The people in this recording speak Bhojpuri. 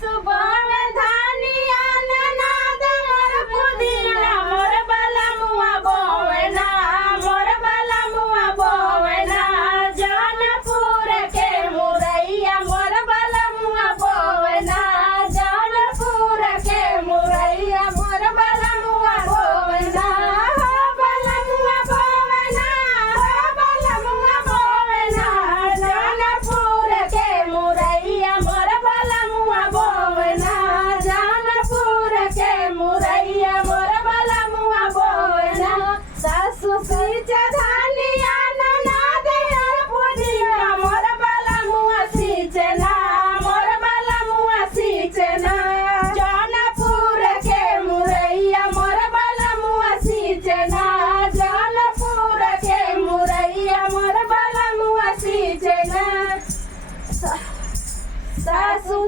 सुबह में धानिया ननाद मोर पुदीना मोर बाला मुआ बोवेना मोर बाला मुआ बोवेना जौनपुर के मुरैया मोर बाला मुआ बोवेना जौनपुर के मुरैया मोर बाला मुआ बोवेना हो बाला मुआ बोवेना हो बाला मुआ बोवेना जौनपुर के मुरैया मोर बाला मुआ बोवेना जौनपुर के मुरैया मोर बाला मुआ बोवेना सासु सींचे धानिया ननद और पुदीना मोर बाला मुआ सींचेना मोर बाला मुआ सींचेना जौनपुर के मुरैया मोर बाला मुआ सींचेना जौनपुर के मुरैया मोर बाला मुआ सींचेना सासु